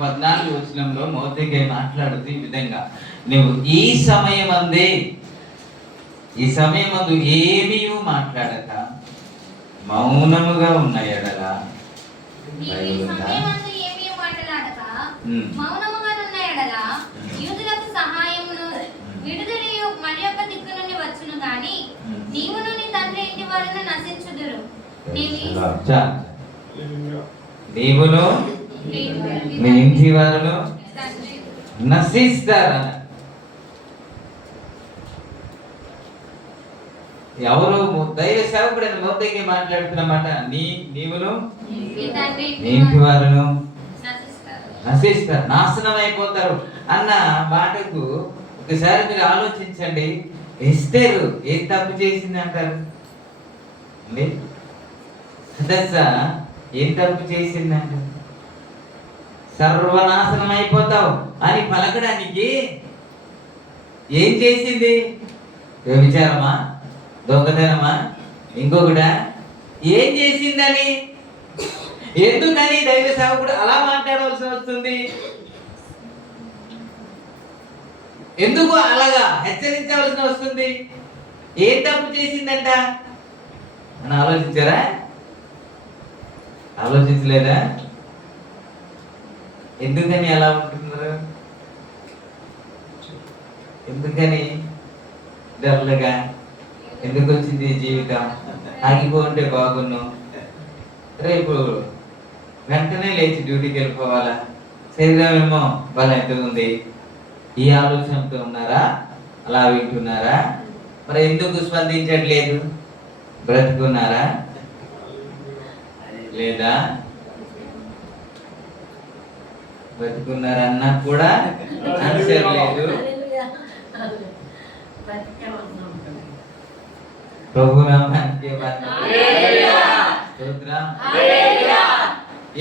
14 వచనంలో మొర్దెకై మాట్లాడుతూ ఈ విధంగా, నువ్వు ఈ సమయమందు ఏమీ మాట్లాడక మౌనముగా ఉన్న ఎడల యూదులకు సహాయమును విడుదలయు మరి యొక్క దిక్కు నుండి వచ్చును గాని నీవును నీ తండ్రి ఇంటి వారును నశించుదురు. నీవును నీ ఇంటి వారును నశిస్తారన్న. ఎవరు? దైవ సేవకుడైన మొర్దెకై మాట్లాడుతున్నమాట. నీవును నీ ఇంటి వారును నశిస్తారు, నాశనం అయిపోతారు అన్న మాటకు ఒకసారి మీరు ఆలోచించండి. ఎస్తేరు ఏం తప్పు చేసింది అంటారు? హదస్సా ఏం తప్పు చేసింది అంటారు? సర్వనాశనం అయిపోతావు అని పలకడానికి ఏం చేసింది? వ్యభిచారమా, దొంగతనమా, ఇంకొకట? ఏం చేసిందని? ఎందుకని దైవ సేవకుడు అలా మాట్లాడవలసి వస్తుంది? ఎందుకు అలాగా హెచ్చరించవలసి వస్తుంది? ఏం తప్పు చేసిందంట అని ఆలోచించారా? ఆలోచించలేదా? ఎందుకని అలా ఉంటున్నారు? ఎందుకని డర్లుగా? ఎందుకు వచ్చింది జీవితం? ఆగిపోంటే బాగున్ను, రేపు వెంటనే లేచి డ్యూటీకి వెళ్ళిపోవాలా, శరీరం ఏమో బలంగా ఉంది, ఈ ఆలోచనతో ఉన్నారా? అలా వింటున్నారా? మరి ఎందుకు స్పందించట్లేదు? బ్రతుకున్నారా లేదా? బ్రతుకున్నారన్నా కూడా ఆన్సర్ లేదు. ప్రభునామానికి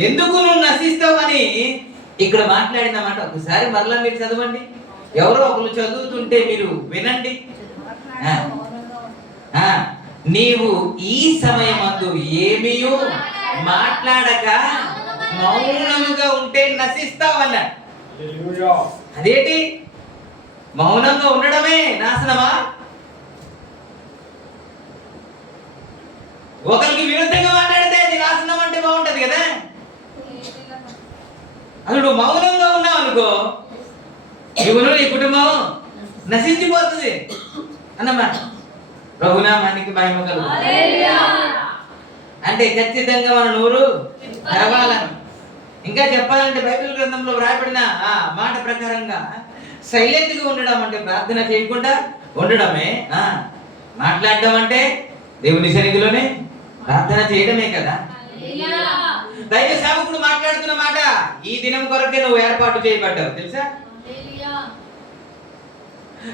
ఎందుకు నువ్వు నశిస్తావని ఇక్కడ మాట్లాడిన మాట ఒకసారి మరలా మీరు చదవండి. ఎవరో ఒకరు చదువుతుంటే మీరు వినండి. నీవు ఈ సమయమందు ఏమీ మాట్లాడక మౌనముగా ఉంటే నశిస్తావన్నాడు. అదేంటి? మౌనంగా ఉండడమే నాశనమా? ఒకరికి విరుద్ధంగా మాట్లాడితే అది నాశనం అంటే బాగుంటది కదా. అసలు నువ్వు మౌనంగా ఉన్నావు అనుకో, నువ్వు నీ కుటుంబం నశించిపోతుంది అన్నమాట. ప్రభునామానికి మహిమ కలుగుతుంది. అంటే ఖచ్చితంగా మన నోరు తెరవాలని. ఇంకా చెప్పాలంటే బైబిల్ గ్రంథంలో వ్రాయబడిన ఆ మాట ప్రకారంగా సైలెంట్ గా ఉండడం అంటే ప్రార్థన చేయకుండా ఉండడమే. మాట్లాడడం అంటే దేవుని సన్నిధిలోనే ప్రార్థన చేయడమే కదా. దైవ సేవకుడు మాట్లాడుతున్న మాట, ఈ దినం కొరకే నువ్వు ఏర్పాటు చేయబడ్డావు తెలుసా?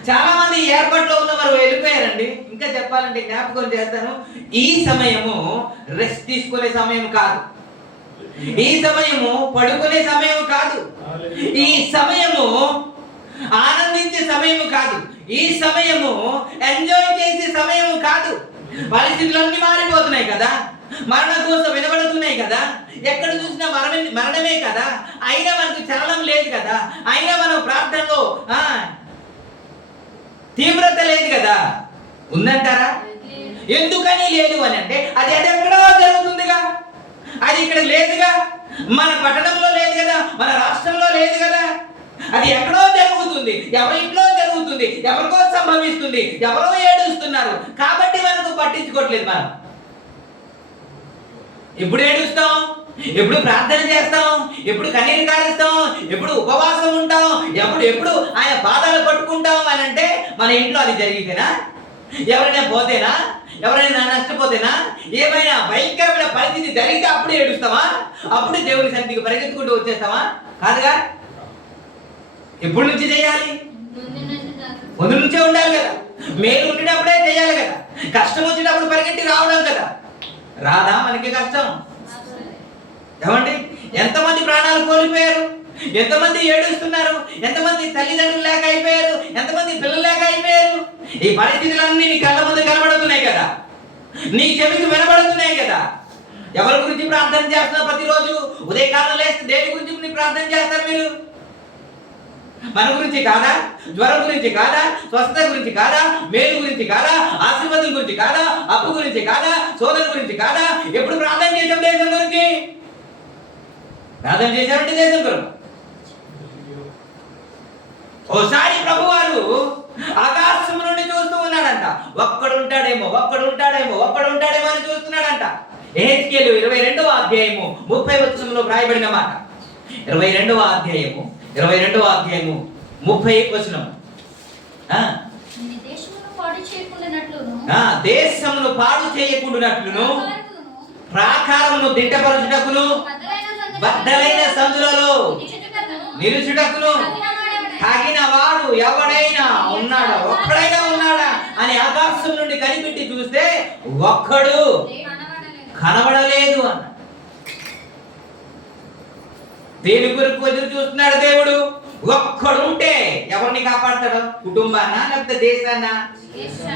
చాలా మంది ఏర్పాట్లో ఉన్నవారు వెళ్ళిపోయారండి. ఇంకా చెప్పాలంటే జ్ఞాపకం చేస్తాను, ఈ సమయము రెస్ట్ తీసుకునే సమయం కాదు, ఈ సమయము పడుకునే సమయం కాదు, ఈ సమయము ఆనందించే సమయము కాదు, ఈ సమయము ఎంజాయ్ చేసే సమయము కాదు. పరిస్థితులన్నీ మారిపోతున్నాయి కదా, మరణ కోసం వినబడుతున్నాయి కదా, ఎక్కడ చూసినా మరణమే కదా. అయినా మనకు చలనం లేదు కదా, అయినా మనం ప్రార్థనలో తీవ్రత లేదు కదా. ఉందంటారా? ఎందుకని లేదు అని అంటే అది ఎక్కడో జరుగుతుందిగా, అది ఇక్కడ లేదుగా, మన పట్టణంలో లేదు కదా, మన రాష్ట్రంలో లేదు కదా. అది ఎక్కడో జరుగుతుంది, ఎవరి ఇంట్లో జరుగుతుంది, ఎవరికో సంభవిస్తుంది, ఎవరో ఏడుస్తున్నారు కాబట్టి మనకు పట్టించుకోవట్లేదు. మనం ఎప్పుడు ఏడుస్తాం, ఎప్పుడు ప్రార్థన చేస్తాం, ఎప్పుడు కన్నీరు కారుస్తాం, ఎప్పుడు ఉపవాసం ఉంటాం, ఎప్పుడు ఆయన బాధలు పట్టుకుంటాం అని అంటే మన ఇంట్లో అది జరిగితేనా, ఎవరైనా పోతేనా, ఎవరైనా నష్టపోతేనా, ఏమైనా భయంకరమైన పరిస్థితి జరిగితే అప్పుడు ఏడుస్తామా? అప్పుడు దేవుని సన్నిధికి పరిగెత్తుకుంటూ వచ్చేస్తామా? కాదుగా. ఎప్పటి నుంచి చేయాలి? ముందు నుంచే ఉండాలి కదా. మేలు ఉండేటప్పుడే చేయాలి కదా. కష్టం వచ్చినప్పుడు పరిగెట్టి రావడం కదా. రాదా మనకి కష్టం? ఏమండి, ఎంతమంది ప్రాణాలు కోల్పోయారు, ఎంతమంది ఏడుస్తున్నారు, ఎంతమంది తల్లిదండ్రులు లేక అయిపోయారు, ఎంతమంది పిల్లలు లేక అయిపోయారు. ఈ పరిస్థితులన్నీ నీ కళ్ళ ముందు కనబడుతున్నాయి కదా, నీ చెవికి వినబడుతున్నాయి కదా. ఎవరి గురించి ప్రార్థన చేస్తున్నారు? ప్రతిరోజు ఉదయకాలం లేస్తే దేని గురించి ప్రార్థన చేస్తారు మీరు? మన గురించి కాదా? జ్వరం గురించి కాదా? స్వస్థత గురించి కాదా? మేలు గురించి కాదా? ఆశీర్వాదం గురించి కాదా? అప్పు గురించి కాదా? శోధన గురించి కాదా? ఎప్పుడు ప్రార్థన చేసాం దేశం గురించి? ప్రార్థన చేశారంటే దేశం కొరకు. ఓసారి ప్రభువారు ఆకాశం నుండి చూస్తూ ఉన్నాడంట. ఒక్కడుంటాడేమో అని చూస్తున్నాడంట. యెహెజ్కేలు 22వ అధ్యాయము 30వ వచనంలో వ్రాయబడిన మాట. 22వ అధ్యాయము 30వ వచనం. దేశమును పాడు చేయకుండానట్లును ప్రాకారమును దిట్టపరచుటకును బద్దలైన సందులలో నిలుచుటకును తగిన వాడు ఎవడైనా ఉన్నాడా, ఒక్కడైనా ఉన్నాడా అని ఆకాశం నుండి కనిపెట్టి చూస్తే ఒక్కడు కనబడలేదు అన్న. దేని కొరకు ఎదురు చూస్తున్నాడు దేవుడు? ఒక్కడు ఉంటే ఎవరిని కాపాడతాడు? కుటుంబాన్నా, లేకపోతే దేశాన్నా,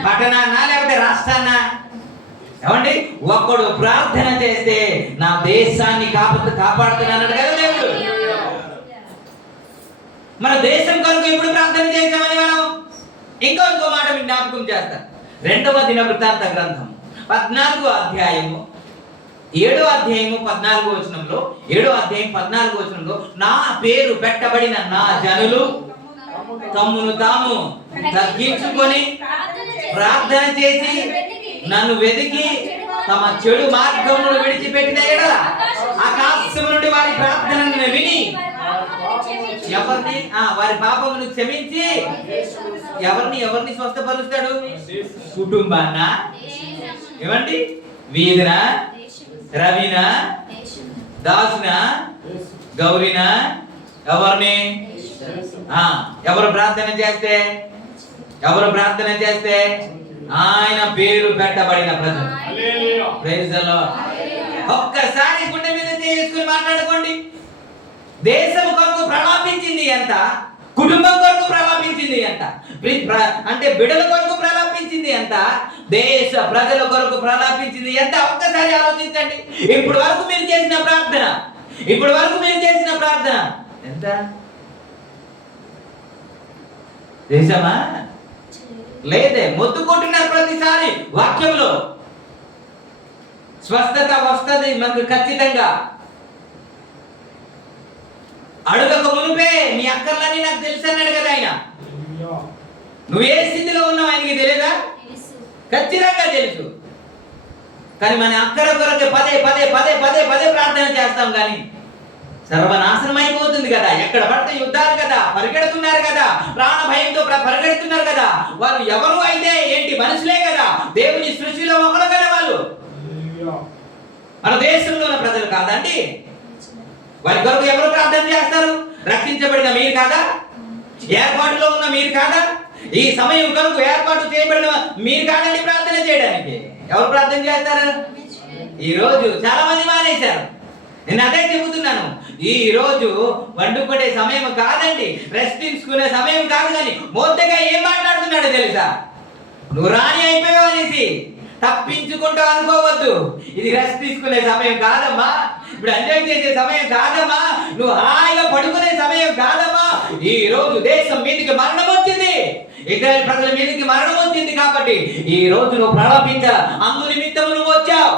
పట్టణాన్నా, లేకపోతే రాష్ట్రాన్నా? ఏమండి, ఒక్కడు ప్రార్థన చేస్తే నా దేశాన్ని కాపాడుతున్నాడు కదా దేవుడు. మన దేశం కొరకు ఎప్పుడు ప్రార్థన చేశామని మనం ఇంకో మాట మీకు జ్ఞాపకం చేస్తాం. 2వ దినవృత్తాంత గ్రంథం 14వ అధ్యాయము 7వ అధ్యాయము 14వ వచనంలో 7వ అధ్యాయం 14వ వచనంలో నా పేరు పెట్టబడిన నా జనులు తమ్మును తాము తగ్గించుకొని ప్రార్థన చేసి నన్ను వెతికి తమ చెడు మార్గమును విడిచిపెట్టిన ఎడల ఆకాశం నుండి వారి ప్రార్థనను విని ఎవరిని వారి పాపమును క్షమించి ఎవరిని స్వస్థపరుస్తాడు? కుటుంబాన్న, ఏమండి, వీధిన, రవిన, దాసున, గౌరిన, ఎవరిని? ఎవరు ప్రార్థన చేస్తే ఆయన పేరు పెట్టబడిన ప్రజలు. Praise the Lord. ఒక్కసారి గుండె మీద చేసుకుని మాట్లాడుకోండి. దేశం కొరకు ప్రలాపించింది ఎంత? కుటుంబం కొరకు ప్రలాపించింది ఎంత? అంటే బిడ్డల కొరకు ప్రలాపించింది ఎంత? దేశ ప్రజల కొరకు ప్రలాపించింది ఎంత? ఒక్కసారి ఆలోచించండి. ఇప్పుడు వరకు మీరు చేసిన ప్రార్థన ఎంత? దేశమా? లేదే. మొత్తుకుంటున్నారు ప్రతిసారి వాక్యంలో. స్వస్థత వస్తుంది మనకు ఖచ్చితంగా. అడుగక మునిపే నీ అక్కర్లని నాకు తెలుసు అన్నాడు కదా ఆయన. నువ్వు ఏ స్థితిలో ఉన్నావు ఆయనకి తెలియదా? ఖచ్చితంగా తెలుసు. కానీ మన అక్కర కొరకు పదే ప్రార్థన చేస్తాం కానీ సర్వనాశనం అయిపోతుంది కదా. ఎక్కడ పడితే యుద్ధాలు కదా, పరిగెడుతున్నారు కదా, ప్రాణ భయంతో పరిగెడుతున్నారు కదా. వాళ్ళు ఎవరు అయితే ఏంటి? మనుషులే కదా, దేవుని సృష్టిలో ఒకరు కదా వాళ్ళు. మన దేశంలో ఉన్న ప్రజలు కాదండి. వారి కొరకు ఎవరు ప్రార్థన చేస్తారు? రక్షించబడిన మీరు కాదా? ఏర్పాటులో ఉన్న మీరు కాదా? ఈ సమయం కొరకు ఏర్పాటు చేయబడిన మీరు కాదండి ప్రార్థన చేయడానికి. ఎవరు ప్రార్థన చేస్తారు? ఈ రోజు చాలా మంది మానేశారు. నేను అదే చెబుతున్నాను. ఈ రోజు వండుకునే సమయం కాదండి, రెస్ట్ తీసుకునే సమయం కాదు. కానీ మొదటగా ఏం మాట్లాడుతున్నాడు తెలుసా? నువ్వు రాని అయిపోయావు అనేసి తప్పించుకుంటూ అనుకోవద్దు. ఇది రెస్ట్ తీసుకునే సమయం కాదమ్మా, ఇప్పుడు ఎంజాయ్ చేసే సమయం కాదమ్మా, నువ్వు హాయిగా పడుకునే సమయం కాదమ్మా. ఈ రోజు దేశం మీదకి మరణం వచ్చింది, ఇజ్రాయెల్ ప్రజల మీదకి మరణం వచ్చింది. కాబట్టి ఈ రోజు నువ్వు ప్రలాపించా. అందు నిమిత్తం నువ్వు వచ్చావు,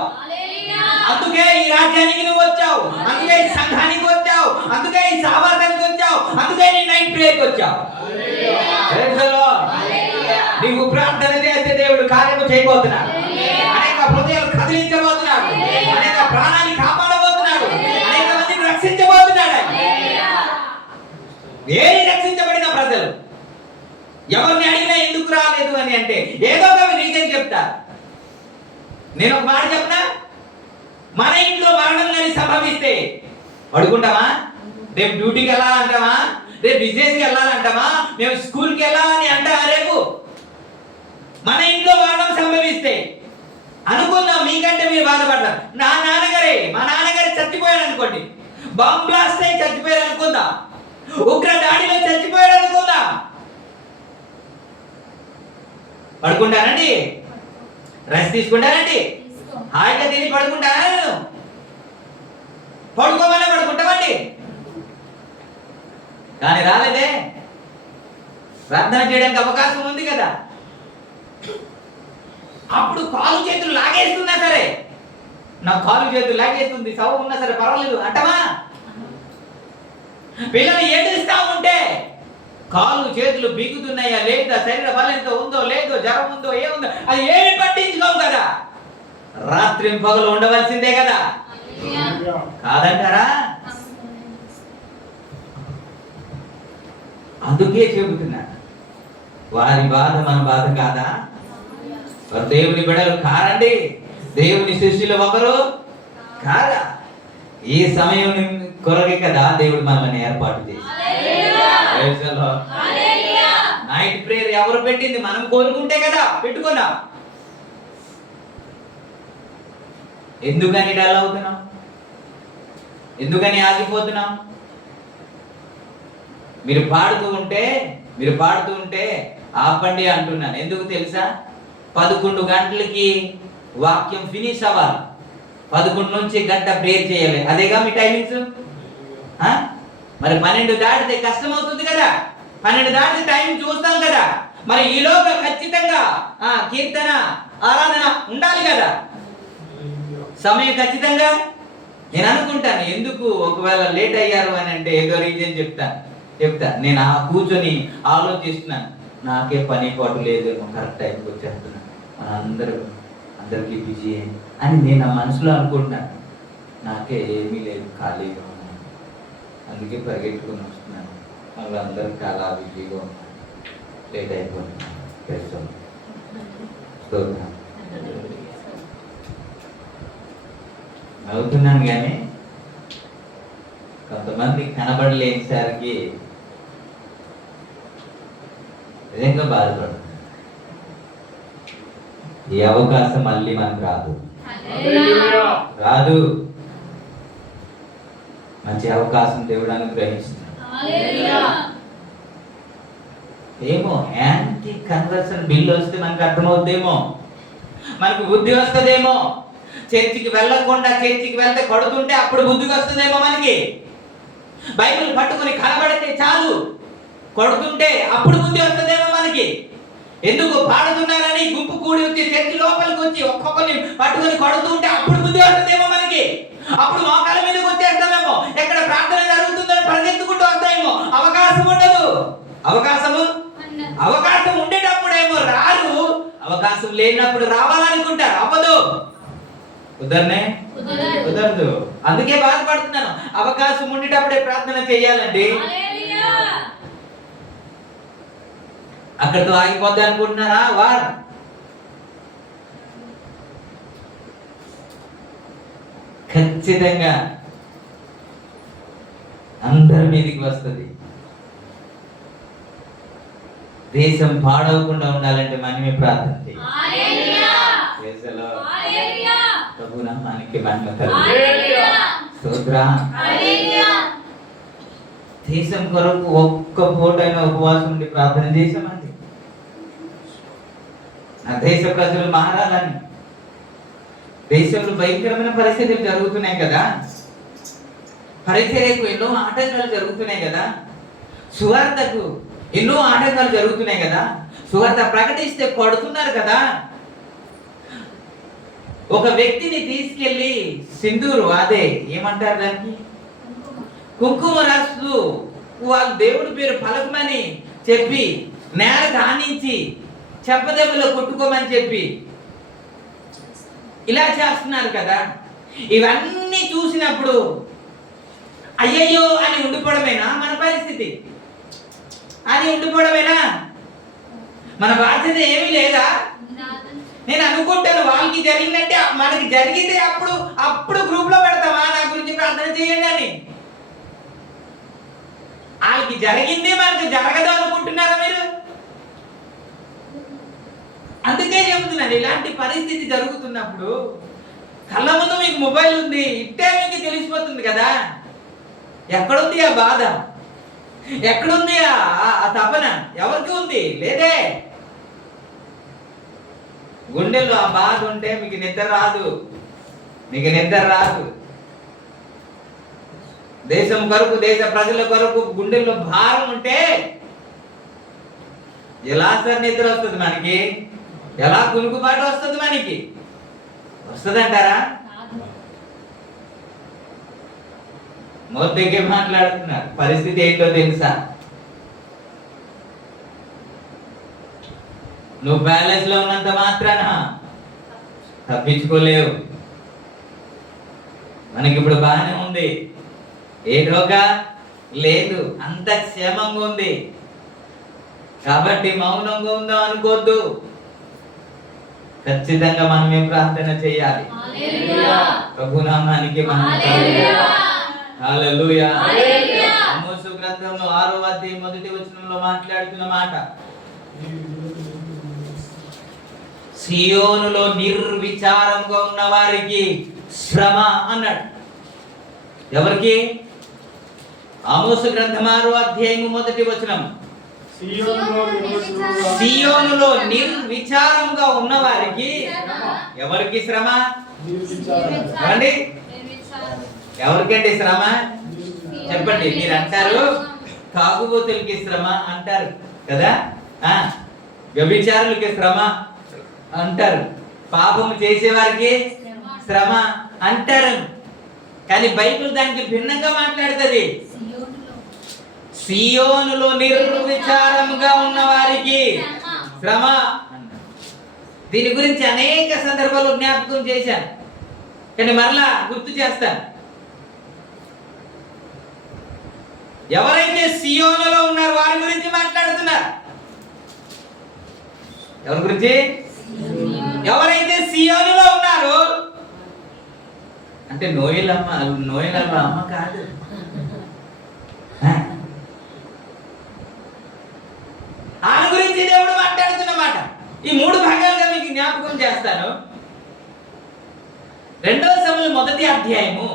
అందుకే ఈ రాజ్యానికి నువ్వు వచ్చావు, అందుకే ఈ సంఘానికి వచ్చావు, అందుకే ఈ సహవాసానికి వచ్చావు, అందుకే నీ నైట్ ప్రేయర్కి వచ్చావు. నీవు ప్రార్థన చేస్తే దేవుడు కార్యము చేయబోతున్నాడు. అనేక హృదయాలు కదిలించబోతున్నాడు, అనేక ప్రాణాన్ని కాపాడబోతున్నాడు, అనేక మందిని రక్షించబోతున్నాడు. ఏది రక్షించబడిన ప్రజలు ఎవరిని అడిగినా ఎందుకు రాలేదు అని అంటే ఏదో ఒక రీజన్ చెప్తారు. నేను ఒక మాట చెప్పనా? మన ఇంట్లో మరణం కానీ సంభవిస్తే పడుకుంటామా? రేపు డ్యూటీకి వెళ్ళాలంటామా? రేపు బిజినెస్కి వెళ్ళాలంటామా? మేము స్కూల్కి వెళ్ళాలని అంటామా? రేపు మన ఇంట్లో మరణం సంభవిస్తే అనుకుందాం, మీకంటే మీరు బాధపడతారు. మా నాన్నగారే చచ్చిపోయాడు అనుకోండి, బాంబ్ బ్లాస్ట్ అయి చచ్చిపోయాడు అనుకుందాం, ఉగ్ర దాడిలో చచ్చిపోయాడు అనుకుందాం. పడుకుంటానండి? రెస్ట్ తీసుకుంటానండి? హాయిగా తిని పడుకుంటానా? పడుకోమని పడుకుంటామండి. కానీ రాలేదే. ప్రార్థన చేయడానికి అవకాశం ఉంది కదా. అప్పుడు కాలు చేతులు లాగేస్తున్నా సరే, నా కాలు చేతులు లాగేస్తుంది, సవ ఉన్నా సరే పర్వాలేదు అంటమా? పిల్లలు ఏడుస్తా ఉంటే కాలు చేతులు బిగుతున్నాయా లేదా, శరీర బలం ఎంత ఉందో లేదో, జ్వరం ఉందో ఏముందో అది ఏమి పట్టించుకోవు కదా. రాత్రి పగలు ఉండవలసిందే కదా, కాదంటారా? అందుకే చెబుతున్నా, వారి బాధ మన బాధ కాదా? దేవుని బిడ్డలు కారండి, దేవుని శిష్యులు ఒకరు కాదా? ఈ సమయం కొరకే కదా దేవుడు మనల్ని ఏర్పాటు చేసి. నైట్ ప్రేయర్ ఎవరు పెట్టింది? మనం కోరుకుంటే కదా పెట్టుకున్నాం. ఎందుకని డల్ అవుతున్నాం? ఎందుకని ఆగిపోతున్నాం? మీరు పాడుతూ ఉంటే ఆపండి అంటున్నాను. ఎందుకు తెలుసా? 11 గంటలకి వాక్యం ఫినిష్ అవ్వాలి. 11 నుంచి గంట ప్రేయర్ చేయాలి. అదేగా మీ టైమింగ్స్? మరి 12 దాటితే కష్టం అవుతుంది కదా. 12 దాటితే టైం చూస్తాం కదా. మరి ఈలోగా ఖచ్చితంగా కీర్తన ఆరాధన ఉండాలి కదా, సమయం ఖచ్చితంగా. నేను అనుకుంటాను, ఎందుకు ఒకవేళ లేట్ అయ్యారు అని అంటే ఏదో రీజన్ చెప్తా. నేను కూర్చొని ఆలోచిస్తున్నాను, నాకే పని పాటు లేదు, కరెక్ట్ టైంకి వచ్చేస్తున్నాను, అందరికీ బిజీ అని నేను ఆ మనసులో అనుకుంటున్నాను. నాకే ఏమీ లేదు, ఖాళీగా ఉన్నాను, అందుకే పరిగెట్టుకుని వస్తున్నాను. మళ్ళీ అందరికీ అలా బిజీగా ఉన్నాను, లేట్ అయిపోతున్నాను. నవ్వుతున్నాను కానీ కొంతమంది కనబడలేనిసరికి నిజంగా బాధపడుతుంది. ఈ అవకాశం మళ్ళీ మనకు రాదు. మంచి అవకాశం దేవుడు అనుగ్రహిస్తున్నాడు. ఏమో యాంటీ కన్వర్షన్ బిల్ వస్తే మనకు అర్థమవుద్దేమో, మనకు బుద్ధి వస్తుందేమో. చర్చికి వెళ్ళకుండా చర్చికి వెళ్తే కొడుతుంటే అప్పుడు బుద్ధి వస్తుందేమో మనకి. బైబిల్ పట్టుకుని కనబడితే చాలు, కొడుతుంటే అప్పుడు బుద్ధి వస్తుందేమో మనకి. ఎందుకు పాడుతున్నారని గుంపు కూడి వచ్చి చర్చి లోపలికి వచ్చి ఒక్కొక్కరిని పట్టుకుని కొడుతుంటే అప్పుడు బుద్ధి వస్తుందేమో మనకి. అప్పుడు మోకాల మీదకి వచ్చేస్తామేమో, ఎక్కడ ప్రార్థన జరుగుతుందని పరిగెత్తుకుంటూ వస్తాయేమో. అవకాశం ఉండదు. అవకాశం ఉండేటప్పుడేమో రారు, అవకాశం లేనప్పుడు రావాలనుకుంటారు. అవ్వదు, కుదరదు. అందుకే బాధపడుతున్నాను. అవకాశం ఉండేటప్పుడే ప్రార్థన చేయాలండి. అక్కడితో ఆగిపోద్ది అనుకుంటున్నారా? వారు ఖచ్చితంగా అందరి మీదికి వస్తుంది. దేశం పాడవకుండా ఉండాలంటే మనమే ప్రార్థన చేయాలి. మనకి దేశం కొరకు ఒక్క పూటైనా ఉపవాసం ఉండి ప్రార్థన చేసామండి. నా దేశ ప్రజలు మారాలని. దేశంలో భయంకరమైన పరిస్థితులు జరుగుతున్నాయి కదా, పరిచర్యకు ఎన్నో ఆటంకాలు జరుగుతున్నాయి కదా, సువార్తకు ఎన్నో ఆటంకాలు జరుగుతున్నాయి కదా, సువార్త ప్రకటిస్తే కొడుతున్నారు కదా. ఒక వ్యక్తిని తీసుకెళ్లి సింధూరు, అదే ఏమంటారు దానికి, కుంకుమ రాస్తూ వాళ్ళు దేవుడి పేరు పలకమని చెప్పి నేల కానించి చెప్పదెబ్బలో కొట్టుకోమని చెప్పి ఇలా చేస్తున్నారు కదా. ఇవన్నీ చూసినప్పుడు అయ్యయ్యో అని ఉండిపోవడమేనా మన పరిస్థితి? అని ఉండిపోవడమేనా మన బాధ్యత? ఏమీ లేదా? నేను అనుకుంటాను వాళ్ళకి జరిగినట్టే మనకి జరిగితే అప్పుడు గ్రూప్ లో పెడతామా నా గురించి ప్రార్థన చేయండి అని. వాళ్ళకి జరిగింది మనకి జరగదు అనుకుంటున్నారా మీరు? అందుకే చెబుతున్నాను, ఇలాంటి పరిస్థితి జరుగుతున్నప్పుడు కళ్ళ ముందు మీకు మొబైల్ ఉంది, ఇట్టే మీకు తెలిసిపోతుంది కదా. ఎక్కడుంది ఆ బాధ? ఎక్కడుంది ఆ తపన? ఎవరికి ఉంది? లేదే. గుండెల్లో ఆ బాధ ఉంటే మీకు నిద్ర రాదు. దేశం కొరకు, దేశ ప్రజల కొరకు గుండెల్లో భారం ఉంటే ఎలా సార్ నిద్ర వస్తుంది మనకి? ఎలా కునుకుబాటు వస్తుంది మనకి? వస్తుందంటారా? మొదటికే మాట్లాడుతున్నారు. పరిస్థితి ఏంటో తెలుసా? నువ్వు ప్యాలెస్ లో ఉన్నంత మాత్రాన తప్పించుకోలేవు. మనకి ఇప్పుడు బాగానే ఉంది, ఏ రోగా లేదు, అంత క్షేమంగా ఉంది. కాబట్టి మౌనంగా ఉందాం అనుకోవద్దు. ఖచ్చితంగా మనమే ప్రార్థన చేయాలి. ప్రభునామానికి హల్లెలూయా. ఆమోసు గ్రంథంలో 6వ అధ్యాయం 1వ వచనంలో మాట్లాడుతున్న మాట, సియోనులో నిర్విచారంగా ఉన్న వారికి శ్రమ అన్నాడు. ఎవరికి? ఆమోసు గ్రంథం 6వ అధ్యాయం 1వ వచనం. సియోనులో నిర్విచారంగా ఉన్న వారికి ఎవరికి శ్రమ? ఏమండి? ఎవరికండి శ్రమ? చెప్పండి. మీరు అంటారు తాగుబోతులకి శ్రమ అంటారు కదా, వ్యభిచారులకి శ్రమ అంటారు, పాపం చేసేవారికి శ్రమ అంటారు. కానీ బైబిల్ దానికి భిన్నంగా మాట్లాడుతుంది. సియోనులో నిర్విచారముగా ఉన్న వారికి శ్రమ. దీని గురించి అనేక సందర్భాలు జ్ఞాపకం చేశాను, కానీ మరలా గుర్తు చేస్తాను. ఎవరైతే సియోనులో ఉన్నారో వారి గురించి మాట్లాడుతున్నారు. ఎవరి గురించి? ఎవరైతే సియోనులో ఉన్నారో అంటే నోయలమ్మ అమ్మ కాదు. ఆయన గురించి దేవుడు మాట్లాడుతున్నమాట. ఈ 3 భాగాలుగా మీకు జ్ఞాపకం చేస్తాను. 2వ సమూయేలు 1వ అధ్యాయము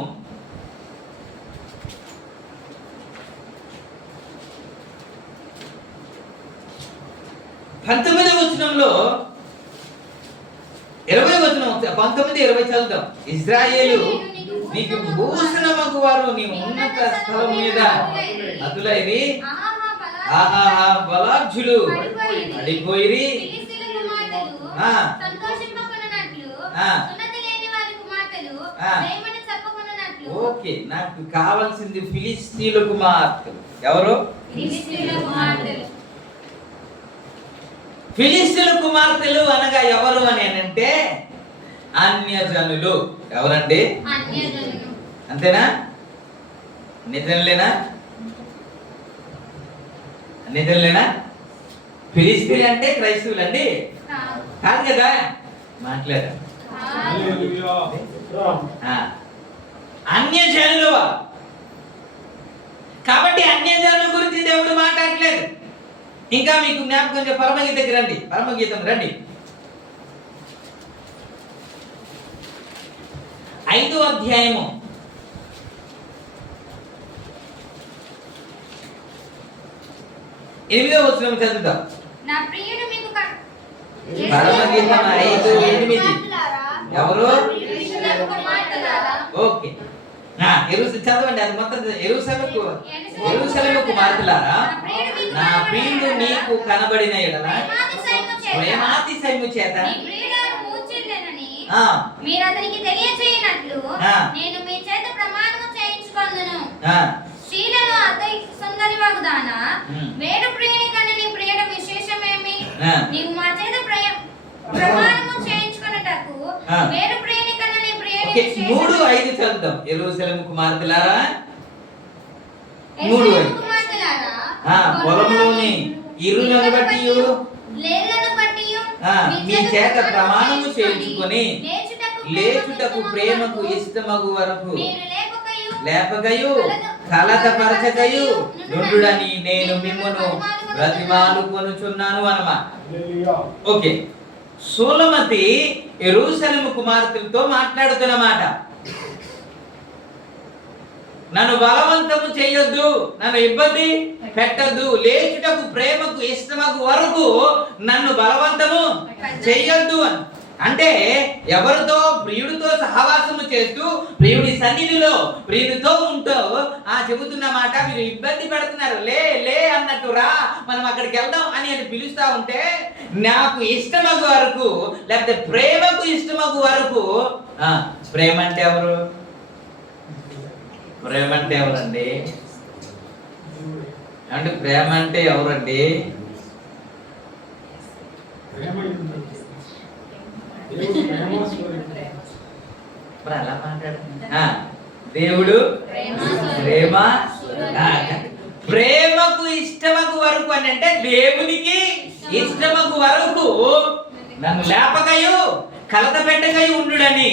19వ వచనంలో 20వ వచనం 19, 20 చదువుతాం. ఇశ్రాయేలు నీకు భూషణమగు వారు నీ ఉన్నత స్థలం మీద అతులైరి, ఆహాహా బలాఢ్యులు పడిపోయిరి. ఓకే, నాకు కావాల్సింది ఫిలిస్తీన్ల కుమార్తెలు. ఎవరు? ఫిలిస్తీన్ల కుమార్తెలు అనగా ఎవరు అని అంటే అన్యజనులు. ఎవరండి? అంతేనా? నిజంలేనా? నిజంలేనా? ఫిలిస్తీన్ అంటే క్రైస్తవులు అండి కాదు కదా? మాట్లాడారు. అన్యజనులు. కాబట్టి అన్యజనుల గురించి దేవుడు మాట్లాడలేదు. ఇంకా మీకు జ్ఞాపకం పరమగీతకి రండి. పరమగీతం రండి. 5వ అధ్యాయము 8వ వచనం చదువుతాం. పరమగీతం 5:8. ఎవరు? ఓకే, చదవండి. అది మొత్తం. యెరూషలేము కుమార్తెలారా, నా ప్రియుడు నీకు కనబడిన యెడల ప్రేమాతిశయము చేత మీరు అతనికి తెలియచేయనట్లు నేను మీ చేత ప్రమాణము చేయించుకొందును. స్త్రీలలో అతి సుందరివగుదానా, వేడు ప్రియుని కన్నా నీ ప్రియుడ విశేషమేమి? నీవు మా చేత ప్రమాణము చేయించుకొనుటకు వేడు ప్రియుని కన్నా నీ ప్రియుని విశేషమేమి? 3:5 చదువుదాం. యెరూషలేము కుమార్తెలారా, 3:5. పొలంలోని ఇరులను బట్టి మీ చేత ప్రమాణము చేయించుకొని లేచుటకు ప్రేమకు ఇష్టమగు వరకు లేపకయు కలతపరచకయు నుండుడని నేను మిమ్మును బ్రతిమాలుకొనుచున్నాను అన్నమాట. ఓకే, సూలమతి యెరూషలేము కుమార్తెలతో మాట్లాడుతున్నమాట. నన్ను బలవంతము చేయొద్దు, నన్ను ఇబ్బంది పెట్టద్దు, లేచుటకు ప్రేమకు ఇష్టమగు వరకు నన్ను బలవంతము చేయొద్దు అని. అంటే ఎవరితో? ప్రియుడితో సహవాసము చేస్తూ ప్రియుడి సన్నిధిలో ప్రియుడితో ఉంటూ చెబుతున్న మాట, మీరు ఇబ్బంది పెడుతున్నారు, లే లే అన్నట్టు రా మనం అక్కడికి వెళ్దాం అని పిలుస్తా ఉంటే, నాకు ఇష్టమగు వరకు, లేకపోతే ప్రేమకు ఇష్టమగు వరకు. ప్రేమ అంటే ఎవరు? ప్రేమ అంటే ఎవరండి? అంటే ప్రేమ అంటే ఎవరండి? అలా మాట్లాడుతున్నా. దేవుడు ప్రేమ. ప్రేమకు ఇష్టమగు వరకు అని అంటే దేవునికి ఇష్టమగు వరకు నన్ను లేపకయు కలత పెట్టకయు ఉండుడని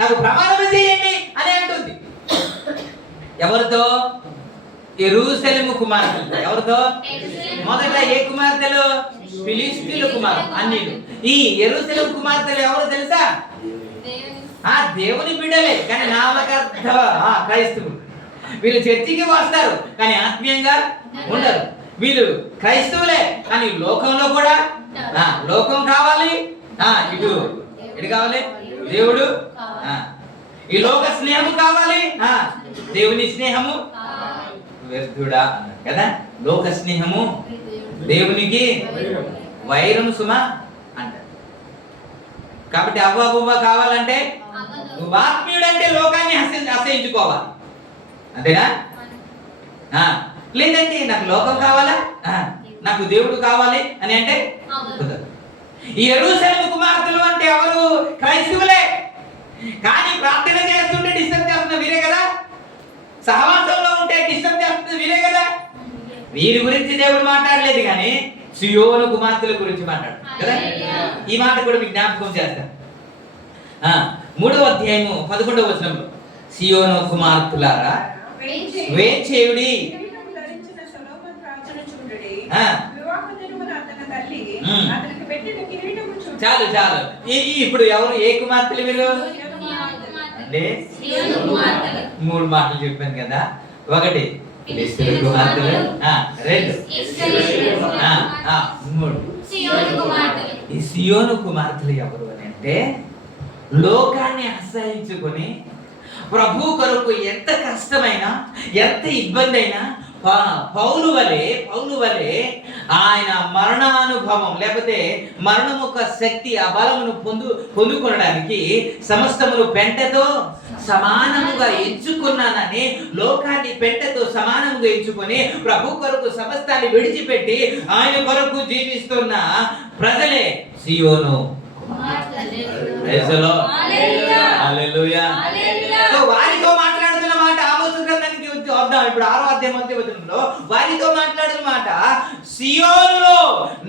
నాకు ప్రమాణం చేయండి అని అంటుంది. ఎవరితో? యెరూషలేము కుమార్తెలు. ఎవరితో? మొదట ఏ కుమార్తెలు? ఫిలిష్తీయుల కుమార్తెలు అన్నిలు. ఈ యెరూషలేము కుమార్తెలు ఎవరు తెలుసా? దేవుని బిడ్డలే, కానీ నామకార్థ క్రైస్తవులు. వీళ్ళు చర్చికి వస్తారు కానీ ఆత్మీయంగా ఉండరు. వీళ్ళు క్రైస్తవులే కానీ లోకంలో కూడా లోకం కావాలి, ఇటు కావాలి దేవుడు, ఈ లోక స్నేహము కావాలి, దేవుని స్నేహము వ్యర్థుడా కదా. లోక స్నేహము దేవునికి వైరం సుమ అంటారు. కాబట్టి అవ్వ కావాలంటే నువ్వు ఆత్మీయుడు అంటే లోకాన్ని అసహించుకోవాలి, అంతేనా? లేదంటే నాకు లోకం కావాలా, నాకు దేవుడు కావాలి అని అంటే ఈ యెరూషలేము కుమార్తెలు అంటే ఎవరు? క్రైస్తవులే, కానీ ప్రార్థన చేస్తుంటే డిస్టర్బ్ చేస్తున్న వీరే కదా, సహవాసంలో ఉంటే డిస్టర్బ్ చేస్తున్న వీరే కదా. వీరి గురించి దేవుడు మాట్లాడలేదు కానీ సియోను కుమార్తెల గురించి మాట్లాడు కదా. ఈ మాట కూడా మీకు జ్ఞాపకం చేస్తాను. 3వ అధ్యాయము 11వ వచనంలో, సియోను కుమార్తెలారా వేచేయుడి, చాలు చాలు. ఇప్పుడు ఎవరు? ఏ కుమార్తెలు వీరు అంటే 3 మాటలు చెప్పాను కదా. ఒకటి ఫిలిష్తీయుల కుమార్తెలు, 2 3 ఈ సియోను కుమార్తెలు ఎవరు అని అంటే, లోకాన్ని అసహించుకొని ప్రభు కొరకు ఎంత కష్టమైనా ఎంత ఇబ్బంది అయినా పౌలు వలె ఆయన మరణానుభవం లేకపోతే మరణం యొక్క శక్తి ఆ బలమును పొందుకొనడానికి సమస్తమును పెంటతో సమానముగా ఎంచుకున్నానని, లోకాన్ని పెంటతో సమానముగా ఎంచుకొని ప్రభు కొరకు సమస్తాన్ని విడిచిపెట్టి ఆయన కొరకు జీవిస్తున్న ప్రజలే సియోను. వారితో మాట్లాడుతున్న మాట ఆమోసు గ్రంథానికి వద్దాం. ఇప్పుడు 6వ అధ్యాయం 1వ వచనంలో వారితో మాట్లాడుతున్న మాట, సియోనులో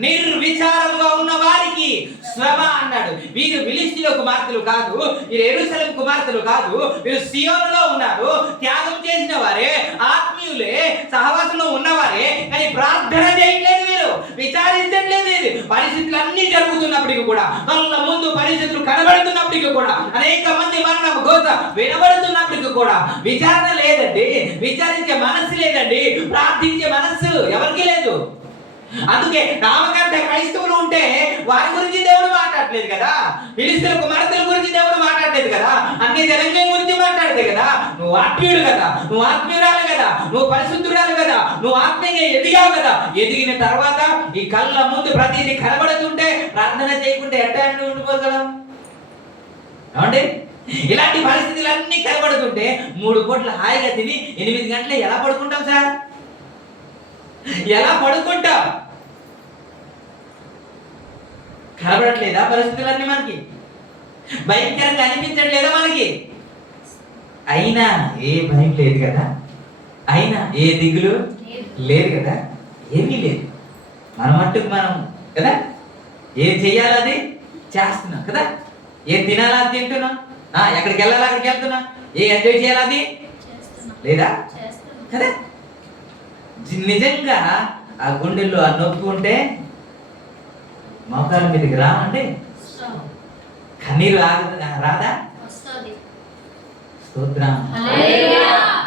నిర్విచారముగా ఉన్న వారికి శ్రమ అన్నాడు. వీరు ఫిలిష్తీయుల కుమార్తెలు కాదు, వీరు యెరూషలేము కుమార్తెలు కాదు, వీరు సియోనులో ఉన్నారు. త్యాగం చేసిన వారే, ఆత్మీయులే, సహవాసంలో ఉన్నవారే, కానీ ప్రార్థన చేయట్లేదు, వీరు విచారించట్లేదు. పరిస్థితులు అన్ని జరుగుతున్నప్పటికీ కూడా, కళ్ళ ముందు పరిస్థితులు కనబడుతున్నప్పటికీ కూడా, అనేక మంది మరణం గోత వినబడుతున్నప్పటికీ కూడా విచారణ లేదండి, విచారించే మనస్సు లేదండి, ప్రార్థించే మనస్సు ఎవరికి లేదు. అందుకే నామకార్థ క్రైస్తవులు ఉంటే వారి గురించి దేవుడు మాట్లాడలేదు కదా, ఫిలిష్తీయుల కుమార్తెల గురించి దేవుడు మాట్లాడలేదు కదా, అన్ని జనాంగం గురించి మాట్లాడదే కదా. నువ్వు ఆత్మీయుడు కదా, నువ్వు ఆత్మీయురాలు కదా, నువ్వు పరిశుద్ధురాలు కదా, నువ్వు ఆత్మీయంగా ఎదిగావు కదా. ఎదిగిన తర్వాత ఈ కళ్ళ ముందు ప్రతిదీ కనబడుతుంటే ప్రార్థన చేయకుంటే ఎట్టా ఉండిపోగలం? ఏమండి? ఇలాంటి పరిస్థితులన్నీ కనబడుతుంటే 3 పూట్ల హాయిగా తిని 8 గంటలు ఎలా పడుకుంటాం సార్? ఎలా పడుకుంటాం? కనబడట్లేదా పరిస్థితులన్నీ? మనకి భయంకరంగా అనిపించట్లేదా మనకి? అయినా ఏ భయం లేదు కదా, అయినా ఏ దిగులు లేదు కదా, ఏమీ లేదు. మన మట్టుకు మనం కదా ఏం చెయ్యాలది చేస్తున్నాం కదా, ఏం తినాలా అది తింటున్నాం, ఎక్కడికి వెళ్ళాలి అక్కడికి వెళ్తున్నా, ఏ ఎంజాయ్ చేయాలి లేదా కదా. నిజంగా ఆ గుండెల్లో ఆ నొప్పి ఉంటే మోకాల మీదకి రావండి, కన్నీరు రాదా? స్తోత్రం,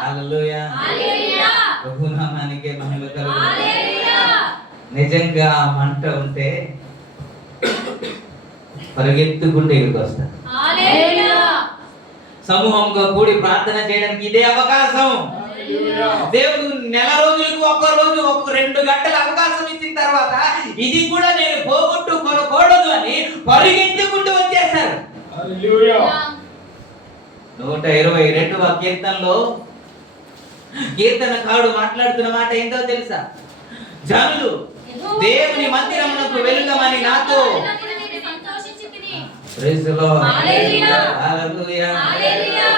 హల్లెలూయా, ప్రభునామానికే మహిమ కలుగును. నిజంగా మంట ఉంటే పరిగెత్తుకుంటూ ఇక్కడికి వస్తారు. సమూహంగా కూడి ప్రార్థన చేయడానికి ఇదే అవకాశం. దేవుడు నెల రోజులకు ఒక్క రోజు ఒక 2 గంటల అవకాశం ఇచ్చిన తర్వాత ఇది కూడా నేను పోగొట్టుకోకూడదు అని పరిగెత్తుకుంటూ వచ్చేసారు. 122వ కీర్తనలో కీర్తనకారుడు మాట్లాడుతున్న మాట ఏంటో తెలుసా? జనులు దేవుని మందిరమునకు వెళ్దామని నాతో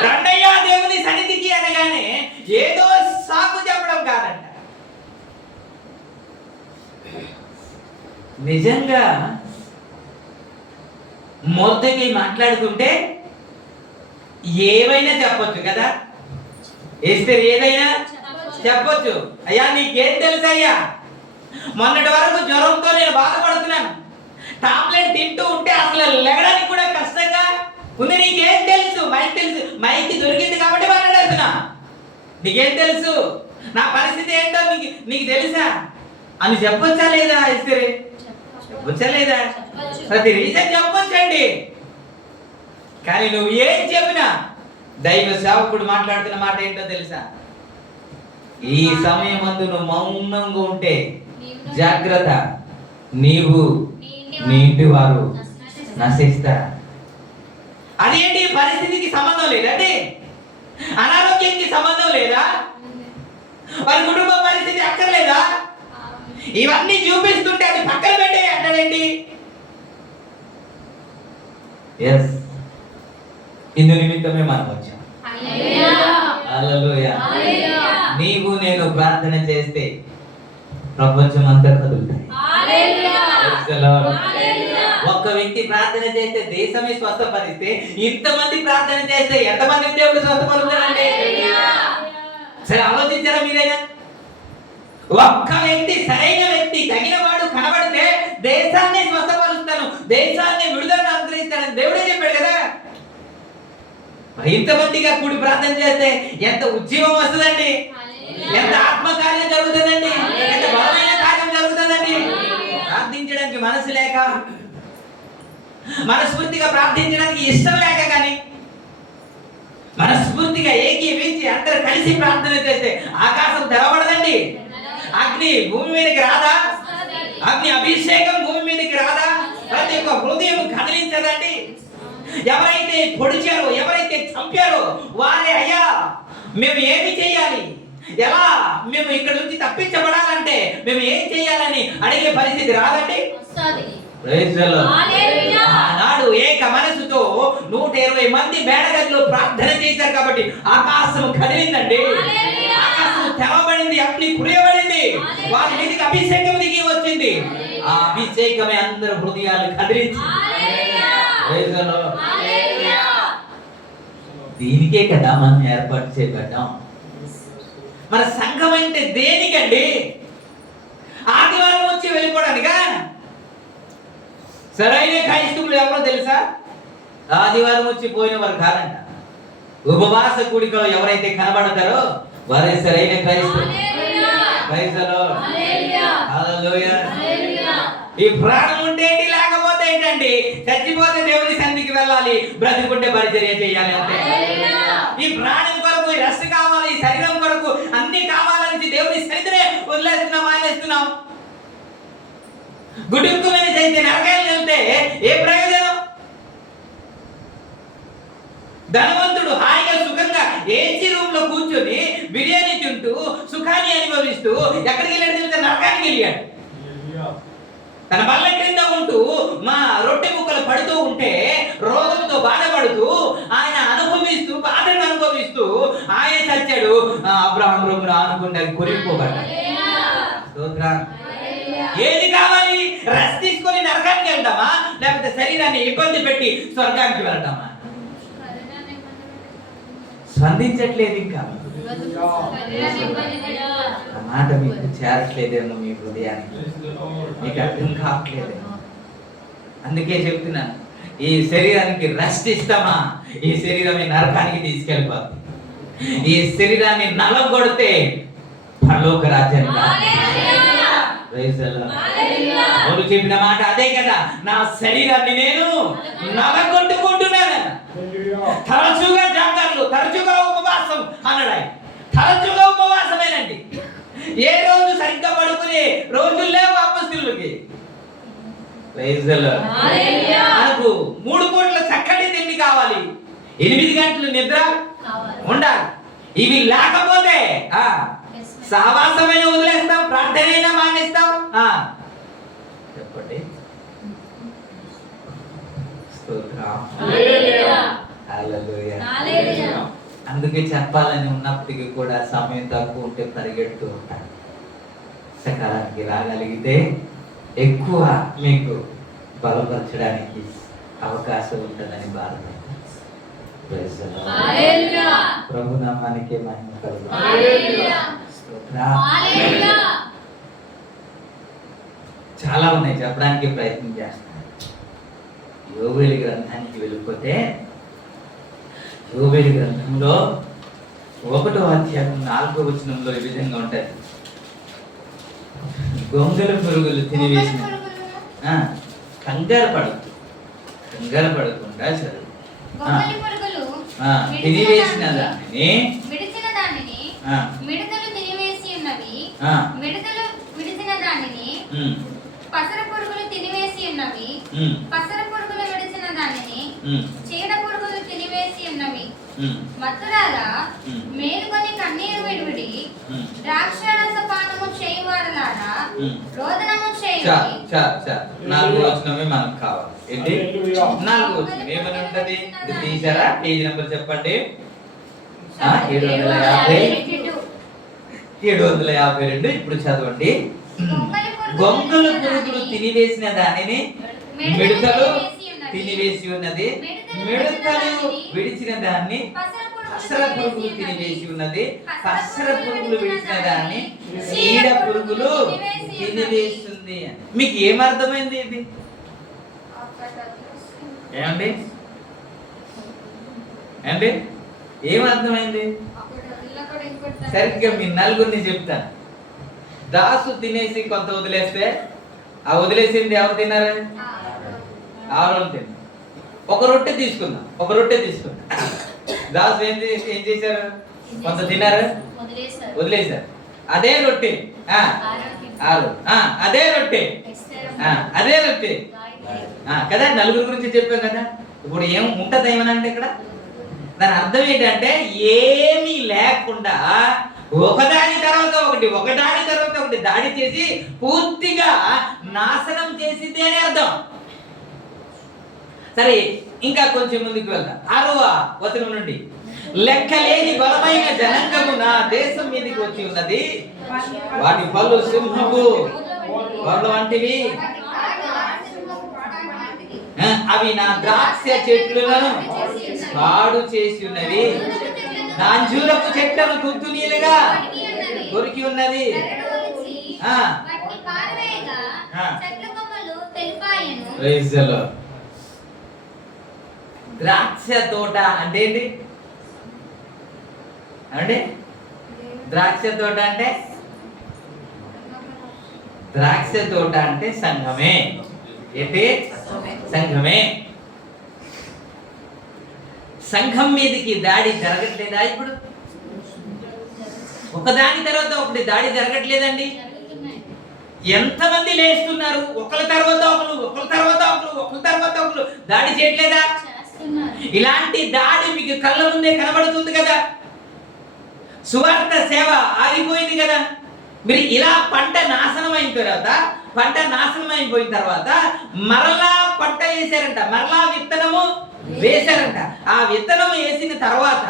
రండయ్యా దేవుని సన్నిధికి అనగానే ఏదో సాకు చెప్పడం కాదంట. నిజంగా మొదటి మాట్లాడుతుంటే ఏమైనా చెప్పొచ్చు కదా. ఎస్తేర్ ఏదైనా చెప్పొచ్చు. అయ్యా నీకేం తెలుసు అయ్యా, మొన్నటి వరకు జ్వరంతో నేను బాధపడుతున్నాను, టాబ్లెట్ తింటూ ఉంటే అసలు లెగడానికి కూడా కష్టంగా ఉంది, నీకేం తెలుసు? మైక్ తెలుసు, మైక్ దొరికింది కాబట్టి మాట్లాడుతున్నా, నీకేం తెలుసు, నా పరిస్థితి ఏంటో నీకు తెలుసా అని చెప్పొచ్చా లేదా? ఎస్తేర్ చెప్పొచ్చా లేదా? ప్రతి రీజన్ చెప్పొచ్చండి. కానీ నువ్వు ఏం చెప్పినా దైవ సేవకుడు మాట్లాడుతున్న మాట ఏంటో తెలుసా? ఈ సమయం ముందు నువ్వు మౌనంగా ఉంటే జాగ్రత్త, నీవు నీ ఇంటి వారు నశిస్తారా. అదేంటి? పరిస్థితికి సంబంధం లేదండి, అనారోగ్యానికి సంబంధం లేదా, వారి కుటుంబ పరిస్థితి అక్కర్లేదా? ఇవన్నీ చూపిస్తుంటే అది పక్కన పెట్టే అంటాడేంటి? ఎస్, ఇందు నిమిత్తమే మనం వచ్చాం. హల్లెలూయా. నీవు నేను ప్రార్థన చేస్తే ప్రపంచం అంతా కదులుతాయి. ఒక్క వ్యక్తి ప్రార్థన చేస్తే దేశమే స్వస్థపరిస్తే, ఇంతమంది ప్రార్థన చేస్తే ఎంతమంది దేవుడు స్వస్థపరుస్తారండి? సరే ఆలోచించారా మీరైనా? ఒక్క వ్యక్తి, సరైన వ్యక్తి, తగిన వాడు కనబడితే దేశాన్ని స్వస్థపరుస్తాను, దేశాన్ని విడుదలను అనుగ్రహిస్తానని దేవుడే చెప్పాడు కదా. ఇంతమందిగా కూడి ప్రార్థన చేస్తే ఎంత ఉద్యమం వస్తుందండి, ఎంత ఆత్మకార్యం జరుగుతుందండి, ఎంత బలమైన కార్యం జరుగుతుందండి. ప్రార్థించడానికి మనసు లేక, మనస్ఫూర్తిగా ప్రార్థించడానికి ఇష్టం లేక, కానీ మనస్ఫూర్తిగా ఏకీవించి అందరూ కలిసి ప్రార్థన చేస్తే ఆకాశం తెరవబడదండి. అగ్ని భూమి మీదకి రాదా? అగ్ని అభిషేకం భూమి మీదకి రాదా? ప్రతి ఒక్క హృదయం కదిలించదండి. ఎవరైతే పొడిచారో, ఎవరైతే చంపారో వారే అయ్యా మేము ఏమి చేయాలి, ఎలా మేము ఇక్కడ నుంచి తప్పించబడాలంటే మేము ఏం చేయాలని అడిగే పరిస్థితి రాదండి. ఆనాడు ఏక మనసుతో 120 మంది మేడగదిలో ప్రార్థన చేశారు కాబట్టి ఆకాశం కదిలిందండి, ఆకాశం తెరవబడింది, అగ్ని కురియబడింది, వారి మీదకి అభిషేకం దిగి వచ్చింది. ఆ అభిషేకమే అందరూ హృదయాలు కదిలించి. దీనికే కదా మనం ఏర్పాటు చేయబడ్డాం. మన సంఘం అంటే దేనికండి? ఆదివారం వచ్చి వెళ్ళిపోవడానికా? సరైన క్రైస్తవులు ఎవరో తెలుసా? ఆదివారం వచ్చి పోయిన వారు కాదంట. ఉపవాస కూడికలో ఎవరైతే కనబడతారో వారే సరైన క్రైస్తవులు. ఈ ప్రాణం ఉంటే ఏంటి, లేకపోతే ఏంటండి? చచ్చిపోతే దేవుని సన్నిధికి వెళ్ళాలి, బ్రతికుంటే పరిచర్య చేయాలి అంతే. ఈ ప్రాణం కొరకు రెస్ట్ కావాలి, ఈ శరీరం కొరకు అన్ని కావాలని దేవుని సన్నిధినే వదిలేస్తున్నాం, మానేస్తున్నాం. గుడుక్కుమని చేస్తే నరకాయలు వెళ్తే ఏ ప్రయోజనం? ధనవంతుడు హాయిగా సుఖంగా ఏసీ రూమ్ లో కూర్చొని బిర్యానీ తింటూ సుఖాన్ని అనుభవిస్తూ ఎక్కడికి వెళ్ళాడు తెలిస్తే నరకానికి వెళ్ళాడు. తన బల్ల క్రింద ఉంటూ మా రొట్టె ముక్కలు పడుతూ ఉంటే రోగంతో బాధపడుతూ ఆయన అనుభవిస్తూ బాధను అనుభవిస్తూ ఆయన చచ్చాడు. అబ్రహాం రొమ్మును ఆనుకుంటే కొరిగిపోబడ్డాడు. ఏది కావాలి? రెస్ట్ తీసుకొని నరకానికి వెళ్తామా, లేకపోతే శరీరాన్ని ఇబ్బంది పెట్టి స్వర్గానికి వెళ్తామా? స్పందించట్లేదు ఇంకా. ఆ మాట మీకు చేరట్లేదేమో, మీ హృదయానికి మీకు అర్థం కావట్లేదేమో. అందుకే చెప్తున్నాను, ఈ శరీరానికి రెస్ట్ ఇస్తామా, ఈ శరీరమే నరకానికి తీసుకెళ్ళిపోతుంది. ఈ శరీరాన్ని నలగొడితే పరలోక రాజ్యానికి పౌలు చెప్పిన మాట అదే కదా, నా శరీరాన్ని నేను నలగొట్టుకుంటున్నాను. తరచుగా జాగర్లు, తరచుగా ఉపవాసం అన్నాడు ఆయన. తరచుగా ఉపవాసమేనండి. ఏ రోజు సరిగ్గా పడుకునే రోజులు లేవు అపొస్తలులకి. మనకు 3 పూటల చక్కటి తిండి కావాలి, 8 గంటలు నిద్ర ఉండాలి. ఇవి లేకపోతే సహవాసమైన వదిలేస్తాం, ప్రార్థన అయినా మానేస్తాం. చెప్పండి. అందుకే చెప్పాలని ఉన్నప్పటికీ కూడా సమయం తక్కువ ఉంటే పరిగెడుతూ ఉంటాను. సకాలానికి రాగలిగితే ఎక్కువ మీకు బలపరచడానికి అవకాశం ఉంటుందని బాధపడతాను. ప్రభు నామానికే మహిమ కలుగును. చాలా ఉన్నాయి, చెప్పడానికి ప్రయత్నం చేస్తాను. యోబేలు గ్రంథానికి వెళ్ళిపోతే, యోబేలు గ్రంథంలో 1వ అధ్యాయం 4వ వచనంలో ఈ విధంగా ఉంటుంది. గొంగళ పురుగులు తినివేసిన, కంగారు పడకుండా చదువు. తినివేసిన దానిని విడిచిన దానిని మిడతలు తినివేసి ఉన్నవి, మిడతలు విడిచిన దానిని పసర పురుగులు తినివేసి ఉన్నవి, పసర పురుగులు విడిచిన దానిని చీడ పురుగులు తినివేసి ఉన్నవి. మత్తురారా మేలుకొని కన్నీరు విడివిడి, ద్రాక్షారస పానము చేయువారలారా రోదనము చేయండి. 4వ వచనమే మనకు కావాలి. ఏంటి 4వ వచనం ఏమని ఉంటది? ఇది తీసారా? పేజీ నెంబర్ చెప్పండి. 752. ఇప్పుడు చదవండి. గొంగళ పురుగులు తినివేసిన దానిని మిడతలు తినివేసి ఉన్నది, మిడతలు విడిచిన దాన్ని పసర పురుగులు తినివేసి ఉన్నది, పసర పురుగులు విడిచిన దాన్ని చీడ పురుగులు తినివేస్తుంది. మీకు ఏమర్థమైంది ఇది? ఏమండి ఏమర్థమైంది? సరిగ్గా మీ నలుగురిని చెప్తాను. దాసు తినేసి కొంత వదిలేస్తే, ఆ వదిలేసింది ఎవరు తిన్నారు? 6 తిన్నారు. ఒక రొట్టె తీసుకుందాం. దాసు ఏం చేశారు? కొంత తిన్నారు, వదిలేశారు. అదే రొట్టె 6, అదే రొట్టె కదా. నలుగురు గురించి చెప్పాం కదా. ఇప్పుడు ఏం ఉంటది ఏమనంటే ఇక్కడ దాని అర్థం ఏంటంటే ఏమీ లేకుండా ఒకదాని తర్వాత ఒకటి దాడి చేసి పూర్తిగా నాశనం చేసింది అని అర్థం. సరే, ఇంకా కొంచెం ముందుకు వెళ్దాం. 6వ వచనం నుండి, లెక్కలేని బలమైన జనాంగము నా దేశం మీదకి వచ్చి ఉన్నది, వాటి పళ్ళు సింహపు పళ్ళు వంటివి, అవి నా ద్రాక్ష చెట్లను పాడు చేసి ఉన్నవి, నా అంజూరపు చెట్లను తుత్తునీలుగా కొరికి ఉన్నది. ద్రాక్ష తోట అంటే ఏంటి? ద్రాక్ష తోట అంటే సంఘమే. ఏంటి? సంఘమే. సంఘం మీదకి దాడి జరగట్లేదా? ఇప్పుడు ఒకదాని తర్వాత ఒకటి దాడి జరగట్లేదండి. ఎంతమంది లేస్తున్నారు? ఒకరి తర్వాత ఒకరు దాడి చేయట్లేదా? ఇలాంటి దాడి మీకు కళ్ళ ముందే కనబడుతుంది కదా. సువార్త సేవ ఆగిపోయింది కదా. మీరు ఇలా పంట నాశనం అయిపోయిన తర్వాత మరలా పంట వేసారంట, మరలా విత్తనము వేశారంట. ఆ విత్తనం వేసిన తర్వాత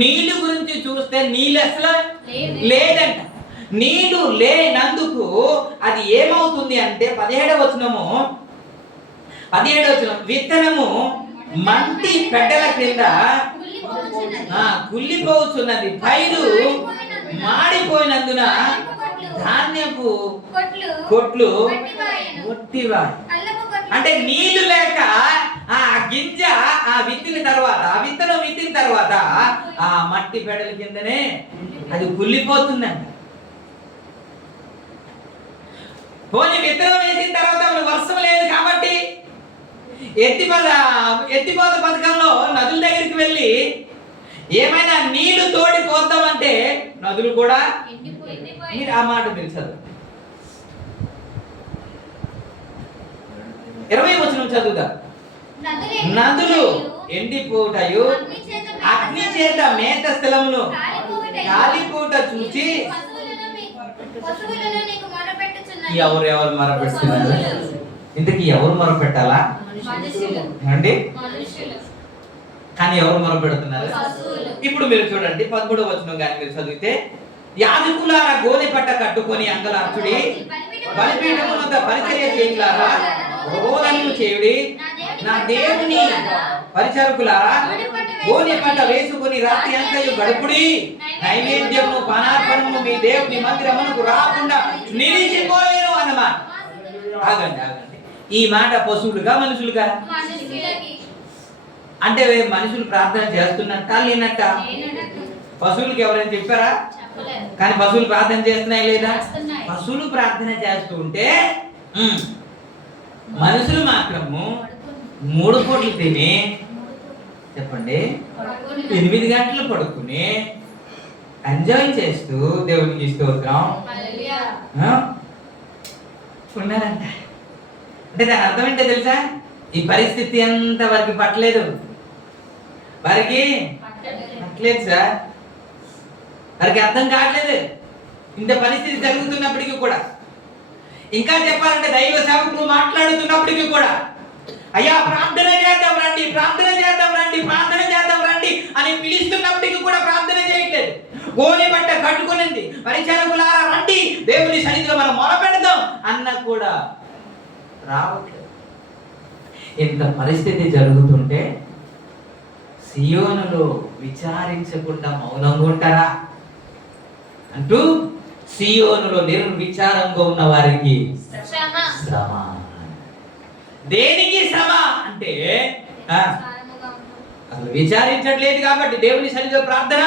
నీళ్లు గురించి చూస్తే నీళ్ళు అసలు లేదంట. నీళ్లు లేనందుకు అది ఏమవుతుంది అంటే 17వ వచనము విత్తనము మంటి పెడ్డల క్రింద కుళ్ళిపోవచ్చున్నది, పైరు మాడిపోయినందున ధాన్యపు కొట్లు ఒట్టివా. అంటే నీళ్లు లేక ఆ గింజ విత్తిన తర్వాత, ఆ విత్తనం విత్తిన తర్వాత ఆ మట్టి పెడల కిందనే అది కుళ్ళిపోతుందంట. పోనీ విత్తనం వేసిన తర్వాత వర్షం లేదు కాబట్టి ఎత్తిపోత పథకంలో నదుల దగ్గరికి వెళ్ళి ఏమైనా నీళ్లు తోడి పోతామంటే నదులు కూడా మీరు ఆ మాట తెలుసు 20 వచనం చదువుతా. నదులు ఎండిపోటాయు, అగ్ని చేత మేత స్థలమును కాలిపోట చూచి ఎవరు మొరపెడుతున్నారు? ఇంతకీ ఎవరు మొరపెట్టాలా అండి? కానీ ఎవరు మొరపెడుతున్నారు? ఇప్పుడు మీరు చూడండి 13వ వచనం కానీ మీరు చదివితే, యాజకులారా గోనె పట్ట కట్టుకొని అంగలార్చుడి, బలిపీఠము వద్ద పరిచర్య చేయులారా రోదనము చేయుడి, నా దేవుని పరిచారకులారా గోనె పట్ట వేసుకొని రాత్రి అంతయు గడుపుడి, నైవేద్యము పానార్పణము మీ దేవుని మందిరమునకు రాకుండా నిలిచిపోయేను అన్నమాట. ఆగండి. ఈ మాట పశువులుగా మనుషులుగా? అంటే మనుషులు ప్రార్థన చేస్తున్నట్ట లేనట్ట? పశువులకి ఎవరైనా చెప్పారా? కానీ పశువులు ప్రార్థన చేస్తున్నాయి లేదా? పశువులు ప్రార్థన చేస్తూ ఉంటే మనుషులు మాత్రము 3 పూటలు తిని చెప్పండి 8 గంటలు పడుకుని ఎంజాయ్ చేస్తూ దేవునికి స్తోత్రం ఉన్నారంట. అంటే దాని అర్థం ఏంటో తెలుసా? ఈ పరిస్థితి అంత వారికి పట్టలేదు సార్. వారికి అర్థం కావట్లేదు ఇంత పరిస్థితి జరుగుతున్నప్పటికీ కూడా. ఇంకా చెప్పాలంటే దైవ సేవకులు మాట్లాడుతున్నప్పటికీ కూడా, అయ్యా ప్రార్థన చేద్దాం రండి అని పిలుస్తున్నప్పటికీ కూడా ప్రార్థన చేయట్లేదు. గోనె పట్ట కట్టుకునింది, పరిచారకులారా రండి దేవుని సన్నిధిలో మనం మొరపెడదాం అన్న కూడా రావట్లేదు. ఇంత పరిస్థితి జరుగుతుంటే సియోనులో విచారించకుండా మౌనంగా ఉంటారా అంటూ సియోనులో నిర్విచారంగా ఉన్న వారికి శ్రమ. దేనికి శ్రమ అంటే అసలు విచారించట్లేదు కాబట్టి, దేవుని సన్నిధిలో ప్రార్థన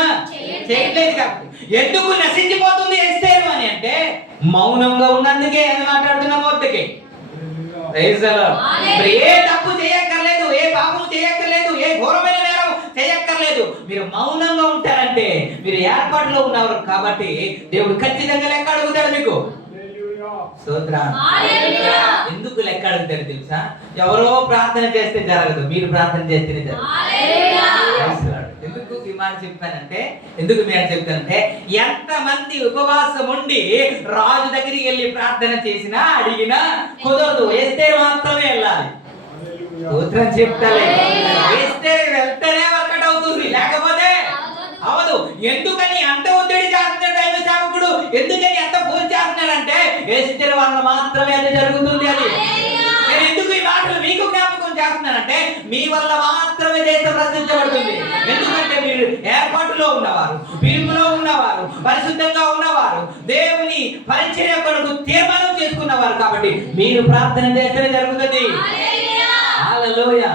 చేయట్లేదు కాబట్టి. ఎందుకు నశించిపోతుంది ఎస్తేరు అని అంటే మౌనంగా ఉన్నందుకే అని మాట్లాడుతున్న మూర్తికి. ఏ తప్పు చేయక్కర్లేదు, ఏ పాపం చేయక్కర్లేదు, ఏ ఘోరమైన నేరం చేయక్కర్లేదు. మీరు మౌనంగా ఉంటారంటే మీరు ఏర్పాటులో ఉన్నవారు కాబట్టి దేవుడు ఖచ్చితంగా లెక్క అడుగుతాడు మీకు. ఎందుకు లెక్క అడుగుతాడు తెలుసా? ఎవరో ప్రార్థన చేస్తే జరగదు, మీరు ప్రార్థన చేస్తేనే జరగదు. ఎందుకు ఈ మాట చెప్పానంటే, ఎంత మంది ఉపవాసం ఉండి రాజు దగ్గరికి వెళ్ళి ప్రార్థన చేసినా అడిగినా కుదరదు. ఎస్తేరు మాత్రమే వెళ్ళాలి. స్తోత్రం చెప్తాలే. ఎస్తేరు వెళ్తేనే వర్కౌట్ అవుతుంది, లేకపోతే అవదు. ఎందుకని అంత ఒత్తిడి చేస్తున్నాడు దైవ సేవకుడు? ఎందుకని అంత పూజ చేస్తున్నాడంటే ఎస్తేరు వల్ల మాత్రమే అది జరుగుతుంది. అది నేను ఎందుకు ఈ మాటలు మీకు జ్ఞాపకం చేస్తున్నానంటే మీ వల్ల మాత్రమే దేశం రక్షించబడుతుంది. ఎందుకంటే మీరు ఏర్పాటులో ఉన్నవారు, పిలుపులో ఉన్నవారు, పరిశుద్ధంగా ఉన్నవారు, దేవుని పరిచర్య కొరకు తీర్మానం చేసుకున్నవారు కాబట్టి మీరు ప్రార్థన చేస్తేనే జరుగుతుంది. హల్లెలూయా.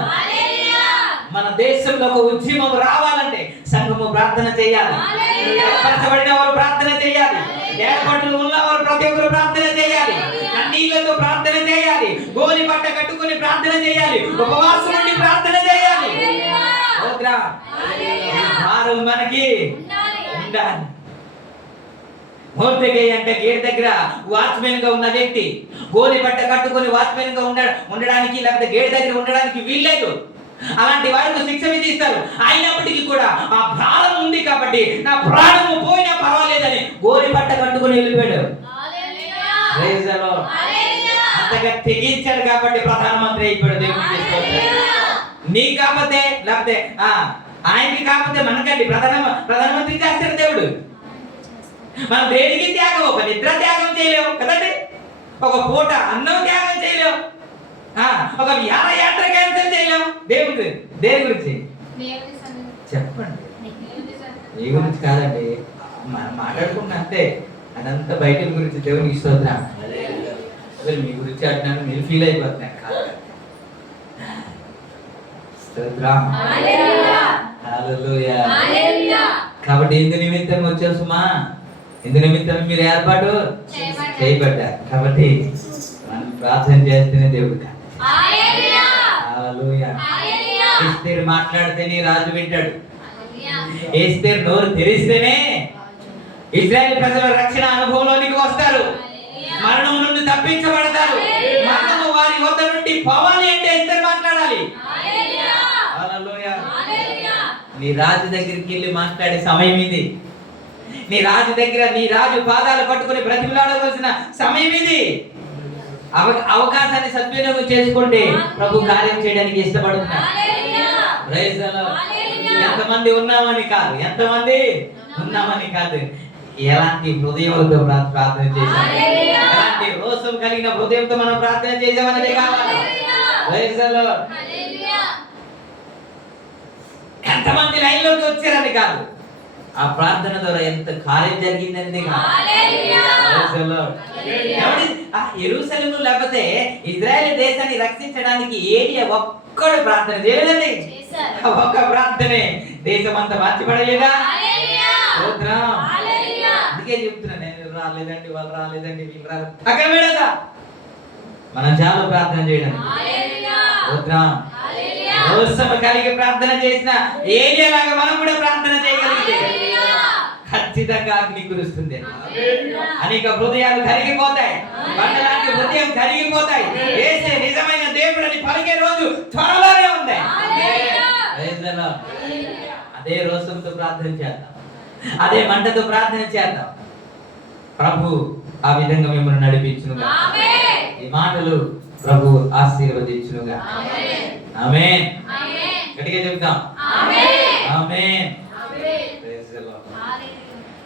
మన దేశంలో ఒక ఉద్యమం రావాలంటే సంఘము ప్రార్థన చేయాలి, ఏర్పరచబడిన వారు ప్రార్థన చేయాలి, ఏర్పాటులో ఉన్నవారు ప్రతి ఒక్కరు ప్రార్థన చేయాలి, కన్నీళ్లతో ప్రార్థన చేయాలి, గోని పట్ట కట్టుకుని ప్రార్థన చేయాలి, ఉపవాసం ఉండి ప్రార్థన చేయాలి. మనకి ఉండాలి. మోర్దెకై అంటే గేట్ దగ్గర వాచ్మెన్ గా ఉన్న వ్యక్తి గోని పట్ట కట్టుకుని వాచ్మెన్ గా ఉండడానికి లేకపోతే గేట్ దగ్గర ఉండడానికి వీల్లేదు. అలాంటి వారికి శిక్ష విధిస్తారు. అయినప్పటికీ కూడా ఆ ప్రాణం ఉంది కాబట్టి నా ప్రాణము పోయినా పర్వాలేదని గోని పట్ట కట్టుకుని వెళ్ళిపోయాడు. అంతగా తెగించాడు కాబట్టి ప్రధానమంత్రి అయిపోయాడు. దేవుడికి నీ కాకపోతే లేకపోతే ఆయనకి కాకపోతే మనకండి ప్రధానమంత్రి చేస్తాడు దేవుడు. మనం దేనికి త్యాగం, ఒక నిద్ర త్యాగం చేయలేము కదండి, ఒక పూట అన్నం త్యాగం చేయలేము, ఒక యాత్ర క్యాన్సల్ చేయలేము. దేని గురించి చెప్పండి. మీ గురించి కాదండి, మనం మాట్లాడుకున్నా అంతే. అదంతా బయట గురించి దేవునికి స్తోత్రం. అసలు మీ గురించి అంటున్నాను, మీరు ఫీల్ అయిపోతున్నారు కాదు. కాబట్టి ఇందు నిమిత్తం వచ్చేసుమా, ఇందు నిమిత్తం మీరు ఏర్పాటు చేయబడ్డారు కాబట్టి ప్రార్థన చేస్తేనే దేవుడు కాదు. హల్లెలూయా హల్లెలూయా. హల్లెలూయా ఎస్తేరు మాట్లాడితేనే రాజు వింటాడు. హల్లెలూయా ఎస్తేరు నోరు తెరిస్తేనే ఇశ్రాయేలు ప్రజల రక్షణ అనుభవంలోనికి వస్తారు. మరణం నుండి తప్పించబడతారు. మరణము వారి వద్ద నుండి పోవాలి అంటే ఎస్తేరు మాట్లాడాలి. హల్లెలూయా హల్లెలూయా. హల్లెలూయా నీ రాజు దగ్గరికి వెళ్ళి మాట్లాడే సమయం ఇది. నీ రాజు దగ్గర నీ రాజు పాదాలు పట్టుకుని బ్రతిమలాడవలసిన సమయం ఇది. అవకాశాన్ని సద్వినియోగం చేసుకుంటే ప్రభు కార్యం చేయడానికి ఇష్టపడుతున్నారు. Hallelujah praise the lord. Hallelujah. ఎంతమంది ఉన్నామని కాదు, ఎంతమంది ఉన్నామని కాదు, ఎలాంటి హృదయంతో ప్రార్థన చేశాం, హల్లెలూయా. ఎలాంటి రోషం కలిగిన హృదయంతో మనం ప్రార్థన చేసామనేదే కావాలి. Hallelujah. Praise the lord. Hallelujah ఎంతమంది లైన్లోకి వచ్చారని కాదు, ఆ ప్రార్థన ద్వారా ఎంత కార్యం జరిగిందని కాదు. హల్లెలూయా. Praise the lord. ఏమండి, ఆ యెరూషలేము లేకపోతే ఇజ్రాయెల్ దేశాన్ని రక్షించడానికి ఏలియా ఒక్కడు ప్రార్థన చేయలేదండి. చేశారు. ఒక్క ప్రార్థనే దేశమంతా మార్చిపడలేదా? హల్లెలూయా. స్తోత్రం. హల్లెలూయా. అందుకే చెప్తున్నా, నేను రాలేదండి, వాళ్ళు రాలేదండి, వీళ్ళు రాలేదు, అక్కడ వెళ్ళదా మనం చాలా ప్రార్థన చేయడం. హల్లెలూయా. స్తోత్రం. హల్లెలూయా. రోషము కలిగి ప్రార్థన చేసిన ఏలియాలాగా మనం కూడా ప్రార్థన చేయగలిగితే హల్లెలూయా. ఖచ్చితంగా అగ్ని కురుస్తుంది. హల్లెలూయా. అనేక హృదయాలు కరిగిపోతాయి. బండలాంటి హృదయం కరిగిపోతాయి. యేసే నిజమైన దేవుడని పలికే రోజు త్వరలోనే ఉంది. Hallelujah. Praise the lord. Hallelujah. అదే రోషంతో ప్రార్థన చేద్దాం, అదే మంటతో ప్రార్థన చేద్దాం. ప్రభు ఆ విధంగా మిమ్మల్ని నడిపించునుగా. ఆమేన్. ఈ మాటలు ప్రభు ఆశీర్వదించునుగా. ఆమేన్. ఆమేన్. ఆమేన్. గట్టిగా చెప్తాం. ఆమేన్. ఆమేన్.